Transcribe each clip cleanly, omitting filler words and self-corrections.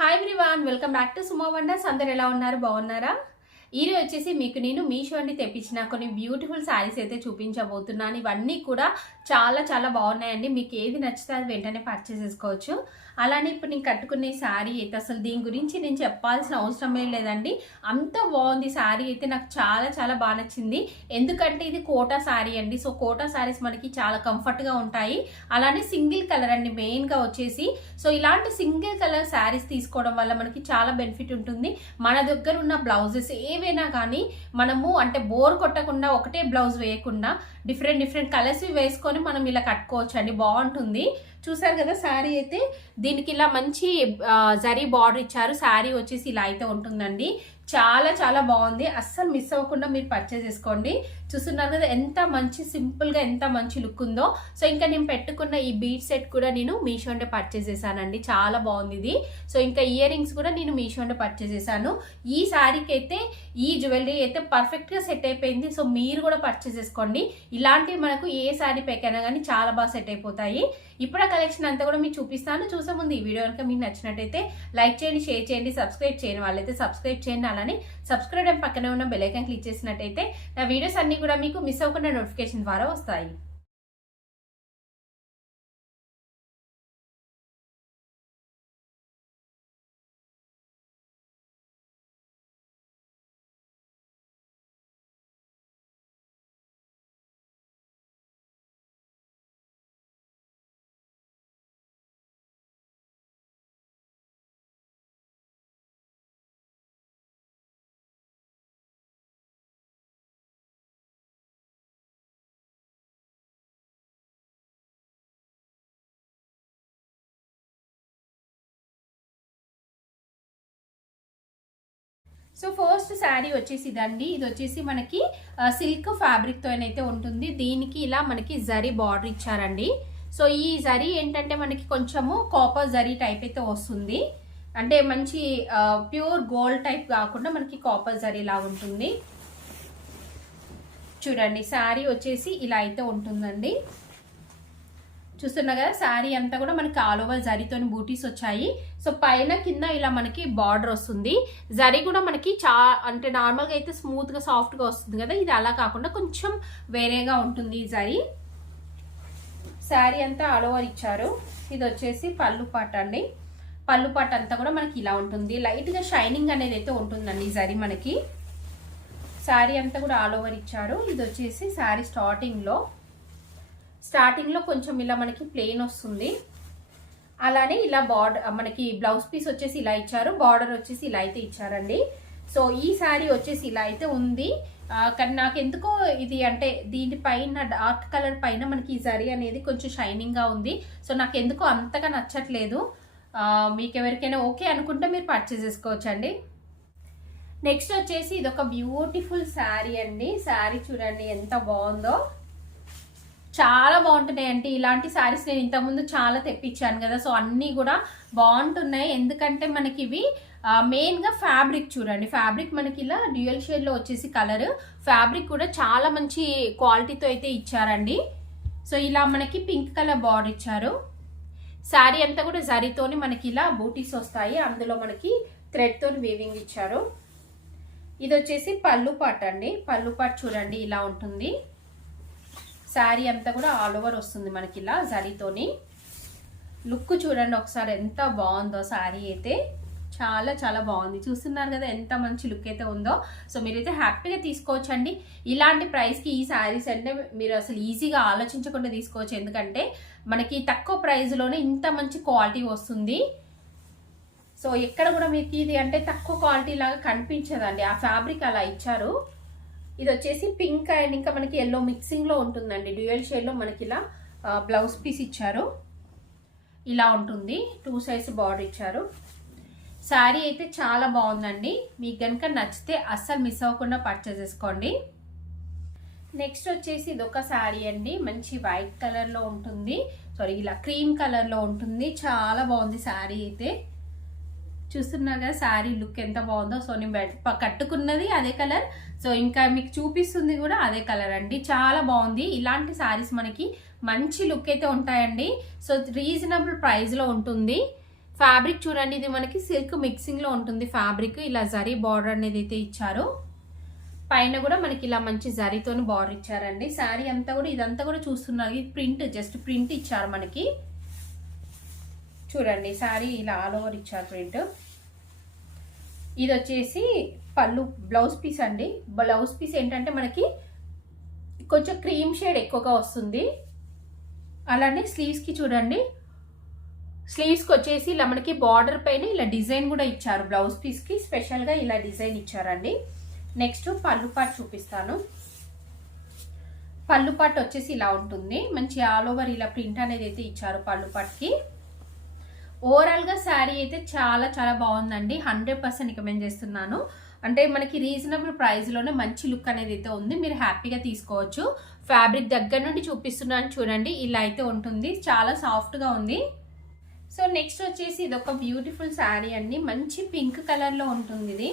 Hi everyone, welcome back to Sumo wonders. అందరు ఎలా ఉన్నారు? బాగున్నారా? ఈరోజు వచ్చేసి మీకు నేను మీషో నుండి తెప్పించిన కొన్ని బ్యూటిఫుల్ శారీస్ అయితే చూపించబోతున్నాను. ఇవన్నీ కూడా చాలా చాలా బాగున్నాయండి. మీకు ఏది నచ్చితే అది వెంటనే పర్చేస్ చేసుకోవచ్చు. అలానే ఇప్పుడు నేను కట్టుకునే శారీ అయితే అసలు దీని గురించి నేను చెప్పాల్సిన అవసరమే లేదండి. అంత బాగుంది శారీ అయితే. నాకు చాలా చాలా బాగా నచ్చింది. ఎందుకంటే ఇది కోటా శారీ అండి. సో కోటా శారీస్ మనకి చాలా కంఫర్ట్గా ఉంటాయి. అలానే సింగిల్ కలర్ అండి మెయిన్గా వచ్చేసి. సో ఇలాంటి సింగిల్ కలర్ శారీస్ తీసుకోవడం వల్ల మనకి చాలా బెనిఫిట్ ఉంటుంది. మన దగ్గర ఉన్న బ్లౌజెస్ ఏవైనా కానీ మనము అంటే బోర్ కొట్టకుండా ఒకటే బ్లౌజ్ వేయకుండా డిఫరెంట్ డిఫరెంట్ కలర్స్ వేసుకొని మనం ఇలా కట్టుకోవచ్చు అండి. బాగుంటుంది. చూసారు కదా శారీ అయితే. దీనికి ఇలా మంచి జరీ బార్డర్ ఇచ్చారు. శారీ వచ్చేసి ఇలా అయితే ఉంటుందండి. చాలా చాలా బాగుంది. అస్సలు మిస్ అవ్వకుండా మీరు పర్చేస్ చేసుకోండి. చూస్తున్నారు కదా ఎంత మంచి సింపుల్గా ఎంత మంచి లుక్ ఉందో. సో ఇంకా నేను పెట్టుకున్న ఈ బీడ్ సెట్ కూడా నేను మీషో అంటే పర్చేస్ చేశానండి. చాలా బాగుంది ఇది. సో ఇంకా ఇయర్ రింగ్స్ కూడా నేను మీషో అంటే పర్చేస్ చేశాను. ఈ శారీకి అయితే ఈ జ్యువెలరీ అయితే పర్ఫెక్ట్గా సెట్ అయిపోయింది. సో మీరు కూడా పర్చేస్ చేసుకోండి. ఇలాంటివి మనకు ఏ శారీ పైకైనా కానీ చాలా బాగా సెట్ అయిపోతాయి. ఇప్పుడు ఆ కలెక్షన్ అంతా కూడా మీకు చూపిస్తాను. చూసే ముందు ఈ వీడియో కనుక మీకు నచ్చినట్టయితే లైక్ చేయండి, షేర్ చేయండి, సబ్స్క్రైబ్ చేయని వాళ్ళైతే సబ్స్క్రైబ్ చేయండి. అలానే సబ్స్క్రైబ్ అని పక్కనే ఉన్న బెల్ ఐకాన్ క్లిక్ చేసినట్టయితే నా వీడియోస్ అన్ని కూడా మీకు మిస్ అవ్వకుండా నోటిఫికేషన్ ద్వారా వస్తాయి. సో ఫస్ట్ శారీ వచ్చేసి ఇదండి. ఇది వచ్చేసి మనకి సిల్క్ ఫ్యాబ్రిక్తో అయితే ఉంటుంది. దీనికి ఇలా మనకి జరీ బార్డర్ ఇచ్చారండి. సో ఈ జరీ ఏంటంటే మనకి కొంచెము కాపర్ జరీ టైప్ అయితే వస్తుంది. అంటే మంచి ప్యూర్ గోల్డ్ టైప్ కాకుండా మనకి కాపర్ జరీ లాగా ఉంటుంది. చూడండి శారీ వచ్చేసి ఇలా అయితే ఉంటుందండి. చూస్తున్నా కదా శారీ అంతా కూడా మనకి ఆల్ ఓవర్ జరీతో బూటీస్ వచ్చాయి. సో పైన కింద ఇలా మనకి బార్డర్ వస్తుంది. జరీ కూడా మనకి అంటే నార్మల్గా అయితే స్మూత్గా సాఫ్ట్గా వస్తుంది కదా, ఇది అలా కాకుండా కొంచెం వేరేగా ఉంటుంది ఈ జరీ. శారీ అంతా ఆల్ ఓవర్ ఇచ్చారు. ఇది వచ్చేసి పళ్ళు పాట అండి. పళ్ళు పాట అంతా కూడా మనకి ఇలా ఉంటుంది. లైట్గా షైనింగ్ అనేది అయితే ఉంటుందండి ఈ జరీ మనకి. శారీ అంతా కూడా ఆల్ ఓవర్ ఇచ్చారు. ఇది వచ్చేసి శారీ స్టార్టింగ్లో కొంచెం ఇలా మనకి ప్లెయిన్ వస్తుంది. అలానే ఇలా బార్డర్ మనకి బ్లౌజ్ పీస్ వచ్చేసి ఇలా ఇచ్చారు. బార్డర్ వచ్చేసి ఇలా అయితే ఇచ్చారండి. సో ఈ శారీ వచ్చేసి ఇలా అయితే ఉంది. కానీ నాకు ఎందుకో ఇది అంటే దీనిపైన డార్క్ కలర్ పైన మనకి ఈ జరీ అనేది కొంచెం షైనింగ్గా ఉంది. సో నాకు ఎందుకో అంతగా నచ్చట్లేదు. మీకు ఎవరికైనా ఓకే అనుకుంటే మీరు పర్చేస్ చేసుకోవచ్చండి. నెక్స్ట్ వచ్చేసి ఇది ఒక బ్యూటిఫుల్ శారీ అండి. శారీ చూడండి ఎంత బాగుందో. చాలా బాగుంటున్నాయి అంటే ఇలాంటి శారీస్ నేను ఇంతకుముందు చాలా తెప్పించాను కదా. సో అన్నీ కూడా బాగుంటున్నాయి. ఎందుకంటే మనకి ఇవి మెయిన్గా ఫ్యాబ్రిక్ చూడండి. ఫ్యాబ్రిక్ మనకి ఇలా డ్యూయల్ షేడ్లో వచ్చేసి కలర్. ఫ్యాబ్రిక్ కూడా చాలా మంచి క్వాలిటీతో అయితే ఇచ్చారండి. సో ఇలా మనకి పింక్ కలర్ బార్డర్ ఇచ్చారు. శారీ అంతా కూడా జరీతోని మనకి ఇలా బూటీస్ వస్తాయి. అందులో మనకి థ్రెడ్తో వీవింగ్ ఇచ్చారు. ఇది వచ్చేసి పళ్ళు పాట్ అండి. పళ్ళు పాట్ చూడండి ఇలా ఉంటుంది. శారీ అంతా కూడా ఆల్ ఓవర్ వస్తుంది మనకి ఇలా జరీతోని. లుక్ చూడండి ఒకసారి ఎంత బాగుందో శారీ అయితే. చాలా చాలా బాగుంది. చూస్తున్నారు కదా ఎంత మంచి లుక్ అయితే ఉందో. సో మీరైతే హ్యాపీగా తీసుకోవచ్చండి. ఇలాంటి ప్రైస్కి ఈ శారీస్ అంటే మీరు అసలు ఈజీగా ఆలోచించకుండా తీసుకోవచ్చు. ఎందుకంటే మనకి తక్కువ ప్రైస్లోనే ఇంత మంచి క్వాలిటీ వస్తుంది. సో ఎక్కడ కూడా మీకు ఇది అంటే తక్కువ క్వాలిటీ లాగా కనిపించదండి. ఆ ఫ్యాబ్రిక్ అలా ఇచ్చారు. ఇది వచ్చేసి పింక్ అండ్ ఇంకా మనకి ఎల్లో మిక్సింగ్లో ఉంటుందండి. డ్యూయల్ షేడ్లో మనకి ఇలా బ్లౌజ్ పీస్ ఇచ్చారు. ఇలా ఉంటుంది. 2 సైడ్స్ బార్డర్ ఇచ్చారు. శారీ అయితే చాలా బాగుందండి. మీకు కనుక నచ్చితే అస్సలు మిస్ అవ్వకుండా పర్చేస్ చేసుకోండి. నెక్స్ట్ వచ్చేసి ఇదొక శారీ అండి. మంచి వైట్ కలర్లో ఉంటుంది. సారీ ఇలా క్రీమ్ కలర్లో ఉంటుంది. చాలా బాగుంది శారీ అయితే. చూస్తున్నారు కదా శారీ లుక్ ఎంత బాగుందో. సో నేను కట్టుకున్నది అదే కలర్. సో ఇంకా మీకు చూపిస్తుంది కూడా అదే కలర్ అండి. చాలా బాగుంది. ఇలాంటి శారీస్ మనకి మంచి లుక్ అయితే ఉంటాయండి. సో రీజనబుల్ ప్రైస్లో ఉంటుంది. ఫ్యాబ్రిక్ చూడండి, ఇది మనకి సిల్క్ మిక్సింగ్లో ఉంటుంది ఫ్యాబ్రిక్. ఇలా జరీ బార్డర్ అనేది అయితే ఇచ్చారు. పైన కూడా మనకి ఇలా మంచి జరీతోని బార్డర్ ఇచ్చారండి. శారీ అంతా కూడా ఇదంతా కూడా చూస్తున్నారు, ఇది ప్రింట్, జస్ట్ ప్రింట్ ఇచ్చారు మనకి. చూడండి శారీ ఇలా ఆల్ ఓవర్ ఇచ్చారు ప్రింట్. ఇది వచ్చేసి పళ్ళు, బ్లౌజ్ పీస్ అండి. బ్లౌజ్ పీస్ ఏంటంటే మనకి కొంచెం క్రీమ్ షేడ్ ఎక్కువగా వస్తుంది. అలానే స్లీవ్స్కి చూడండి, స్లీవ్స్కి వచ్చేసి ఇలా మనకి బార్డర్ పైన ఇలా డిజైన్ కూడా ఇచ్చారు. బ్లౌజ్ పీస్కి స్పెషల్గా ఇలా డిజైన్ ఇచ్చారండి. నెక్స్ట్ పళ్ళు పార్ట్ చూపిస్తాను. పళ్ళు పార్ట్ వచ్చేసి ఇలా ఉంటుంది, మంచి ఆల్ ఓవర్ ఇలా ప్రింట్ అనేది అయితే ఇచ్చారు పళ్ళు పార్ట్కి. ఓవరాల్గా శారీ అయితే చాలా చాలా బాగుందండి. 100% రికమెండ్ చేస్తున్నాను. అంటే మనకి రీజనబుల్ ప్రైస్లోనే మంచి లుక్ అనేది అయితే ఉంది, మీరు హ్యాపీగా తీసుకోవచ్చు. ఫ్యాబ్రిక్ దగ్గర నుండి చూపిస్తున్నాను చూడండి, ఇలా అయితే ఉంటుంది, చాలా సాఫ్ట్గా ఉంది. సో నెక్స్ట్ వచ్చేసి ఇది ఒక బ్యూటిఫుల్ శారీ అండి. మంచి పింక్ కలర్లో ఉంటుంది ఇది.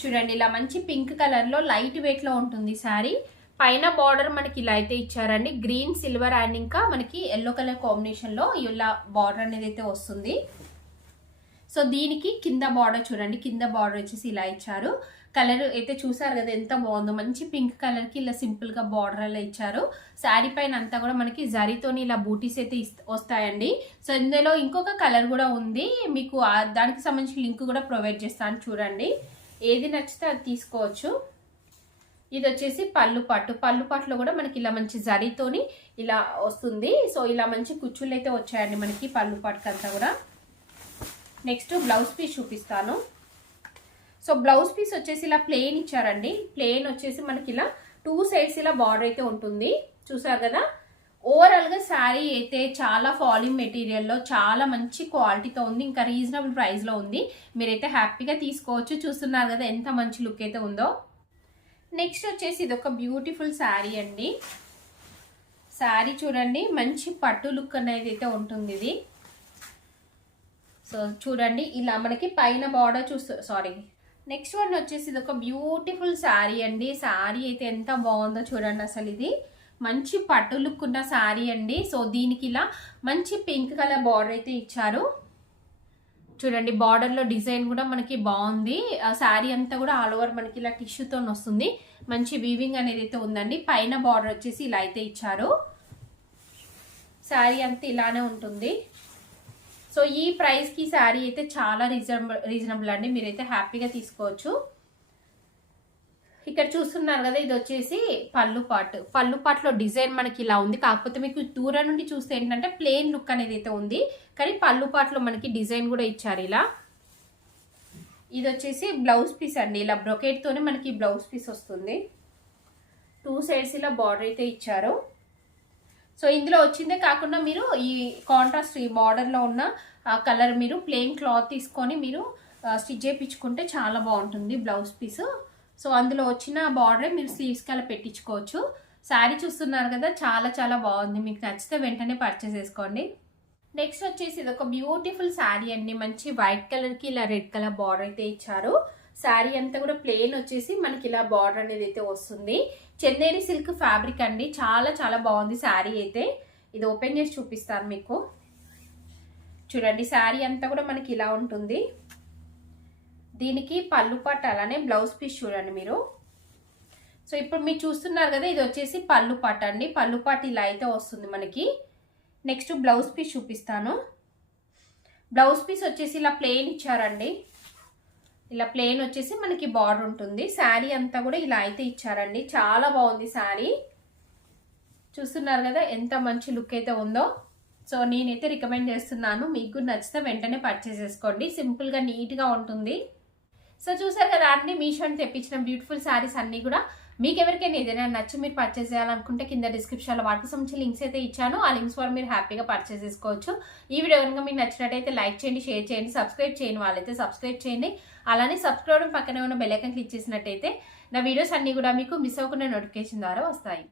చూడండి ఇలా మంచి పింక్ కలర్లో లైట్ వెయిట్లో ఉంటుంది శారీ. పైన బార్డర్ మనకి ఇలా అయితే ఇచ్చారండి, గ్రీన్ సిల్వర్ అండ్ ఇంకా మనకి ఎల్లో కలర్ కాంబినేషన్లో ఇలా బార్డర్ అనేది అయితే వస్తుంది. సో దీనికి కింద బార్డర్ చూడండి, కింద బార్డర్ వచ్చేసి ఇలా ఇచ్చారు. కలర్ అయితే చూసారు కదా ఎంత బాగుందో, మంచి పింక్ కలర్కి ఇలా సింపుల్గా బార్డర్ అలా ఇచ్చారు. శారీ పైన అంతా కూడా మనకి జరీతోని ఇలా బూటీస్ అయితే వస్తాయండి. సో ఇందులో ఇంకొక కలర్ కూడా ఉంది, మీకు దానికి సంబంధించిన లింక్ కూడా ప్రొవైడ్ చేస్తాను చూడండి. ఏది నచ్చితే అది తీసుకోవచ్చు. ఇది వచ్చేసి పళ్ళు పట్టు. పళ్ళు పట్టులో కూడా మనకి ఇలా మంచి జరీతోని ఇలా వస్తుంది. సో ఇలా మంచి కుచ్చుళ్ళు అయితే వచ్చాయండి మనకి పళ్ళు పట్టుకు అంతా కూడా. నెక్స్ట్ బ్లౌజ్ పీస్ చూపిస్తాను. సో బ్లౌజ్ పీస్ వచ్చేసి ఇలా ప్లెయిన్ ఇచ్చారండి. ప్లెయిన్ వచ్చేసి మనకి ఇలా 2 సైడ్స్ ఇలా బార్డర్ అయితే ఉంటుంది, చూసారు కదా. ఓవరాల్గా శారీ అయితే చాలా ఫాలింగ్ మెటీరియల్లో చాలా మంచి క్వాలిటీతో ఉంది, ఇంకా రీజనబుల్ ప్రైస్లో ఉంది. మీరైతే హ్యాపీగా తీసుకోవచ్చు. చూస్తున్నారు కదా ఎంత మంచి లుక్ అయితే ఉందో. నెక్స్ట్ వచ్చేసి ఇది ఒక బ్యూటిఫుల్ శారీ అండి. శారీ చూడండి మంచి పట్టు లుక్ అనేది అయితే ఉంటుంది ఇది. సో చూడండి ఇలా మనకి పైన బార్డర్ నెక్స్ట్ వన్ వచ్చేసి ఇది ఒక బ్యూటిఫుల్ శారీ అండి. శారీ అయితే ఎంత బాగుందో చూడండి అసలు. ఇది మంచి పట్టు లుక్ ఉన్న శారీ అండి. సో దీనికి ఇలా మంచి పింక్ కలర్ బార్డర్ అయితే ఇచ్చారు. చూడండి బార్డర్లో డిజైన్ కూడా మనకి బాగుంది. శారీ అంతా కూడా ఆల్ ఓవర్ మనకి ఇలా టిష్యూతో వస్తుంది, మంచి వీవింగ్ అనేది అయితే ఉందండి. పైన బార్డర్ వచ్చేసి ఇలా అయితే ఇచ్చారు. శారీ అంతా ఇలానే ఉంటుంది. సో ఈ ప్రైస్కి శారీ అయితే చాలా రీజనబుల్ అండి, మీరైతే హ్యాపీగా తీసుకోవచ్చు. ఇక్కడ చూస్తున్నారు కదా, ఇది వచ్చేసి పళ్ళు పార్ట్. పళ్ళు పార్ట్లో డిజైన్ మనకి ఇలా ఉంది, కాకపోతే మీకు దూరం నుండి చూస్తే ఏంటంటే ప్లెయిన్ లుక్ అనేది అయితే ఉంది, కానీ పళ్ళు పార్ట్లో మనకి డిజైన్ కూడా ఇచ్చారు ఇలా. ఇది వచ్చేసి బ్లౌజ్ పీస్ అండి. ఇలా బ్రొకెట్తోనే మనకి బ్లౌజ్ పీస్ వస్తుంది. 2 సైడ్స్ ఇలా బార్డర్ అయితే ఇచ్చారు. సో ఇందులో వచ్చిందే కాకుండా మీరు ఈ కాంట్రాస్ట్ ఈ బార్డర్లో ఉన్న కలర్ మీరు ప్లెయిన్ క్లాత్ తీసుకొని మీరు స్టిచ్ చేయించుకుంటే చాలా బాగుంటుంది బ్లౌజ్ పీస్. సో అందులో వచ్చిన బార్డరే మీరు స్లీవ్స్కి అలా పెట్టించుకోవచ్చు. శారీ చూస్తున్నారు కదా చాలా చాలా బాగుంది, మీకు నచ్చితే వెంటనే పర్చేస్ చేసుకోండి. నెక్స్ట్ వచ్చేసి ఇది ఒక బ్యూటిఫుల్ శారీ అండి. మంచి వైట్ కలర్కి ఇలా రెడ్ కలర్ బార్డర్ అయితే ఇచ్చారు. శారీ అంతా కూడా ప్లెయిన్ వచ్చేసి మనకి ఇలా బార్డర్ అనేది అయితే వస్తుంది. చందేరి సిల్క్ ఫ్యాబ్రిక్ అండి, చాలా చాలా బాగుంది శారీ అయితే. ఇది ఓపెన్ చేసి చూపిస్తాను మీకు. చూడండి శారీ అంతా కూడా మనకి ఇలా ఉంటుంది. దీనికి పళ్ళు పాట్ అలానే బ్లౌజ్ పీస్ చూడండి మీరు. సో ఇప్పుడు మీరు చూస్తున్నారు కదా, ఇది వచ్చేసి పళ్ళు పాట్ అండి. పళ్ళు పాట్ ఇలా అయితే వస్తుంది మనకి. నెక్స్ట్ బ్లౌజ్ పీస్ చూపిస్తాను. బ్లౌజ్ పీస్ వచ్చేసి ఇలా ప్లెయిన్ ఇచ్చారండి. ఇలా ప్లెయిన్ వచ్చేసి మనకి బార్డర్ ఉంటుంది. శారీ అంతా కూడా ఇలా అయితే ఇచ్చారండి, చాలా బాగుంది శారీ. చూస్తున్నారు కదా ఎంత మంచి లుక్ అయితే ఉందో. సో నేనైతే రికమెండ్ చేస్తున్నాను, మీకు నచ్చితే వెంటనే పర్చేస్ చేసుకోండి. సింపుల్గా నీట్గా ఉంటుంది. సో చూసారు కదా అన్ని మీషో తెప్పించిన బ్యూటిఫుల్ శారీస్ అన్నీ కూడా. మీకు ఎవరికైనా ఏదైనా నచ్చి మీరు పర్చేస్ చేయాలనుకుంటే కింద డిస్క్రిప్షన్లో వాటికి సంబంధించిన లింక్స్ అయితే ఇచ్చాను. ఆ లింక్స్ ద్వారా మీరు హ్యాపీగా పర్చేస్ చేసుకోవచ్చు. ఈ వీడియో కనుక మీకు నచ్చినట్టయితే లైక్ చేయండి, షేర్ చేయండి, సబ్స్క్రైబ్ చేయని వాళ్ళైతే సబ్స్క్రైబ్ చేయండి. అలానే సబ్స్క్రైబ్ పక్కనే ఉన్న బెల్ ఐకాన్ క్లిక్ చేసినట్టయితే నా వీడియోస్ అన్నీ కూడా మీకు మిస్ అవ్వకుండా నోటిఫికేషన్ ద్వారా వస్తాయి.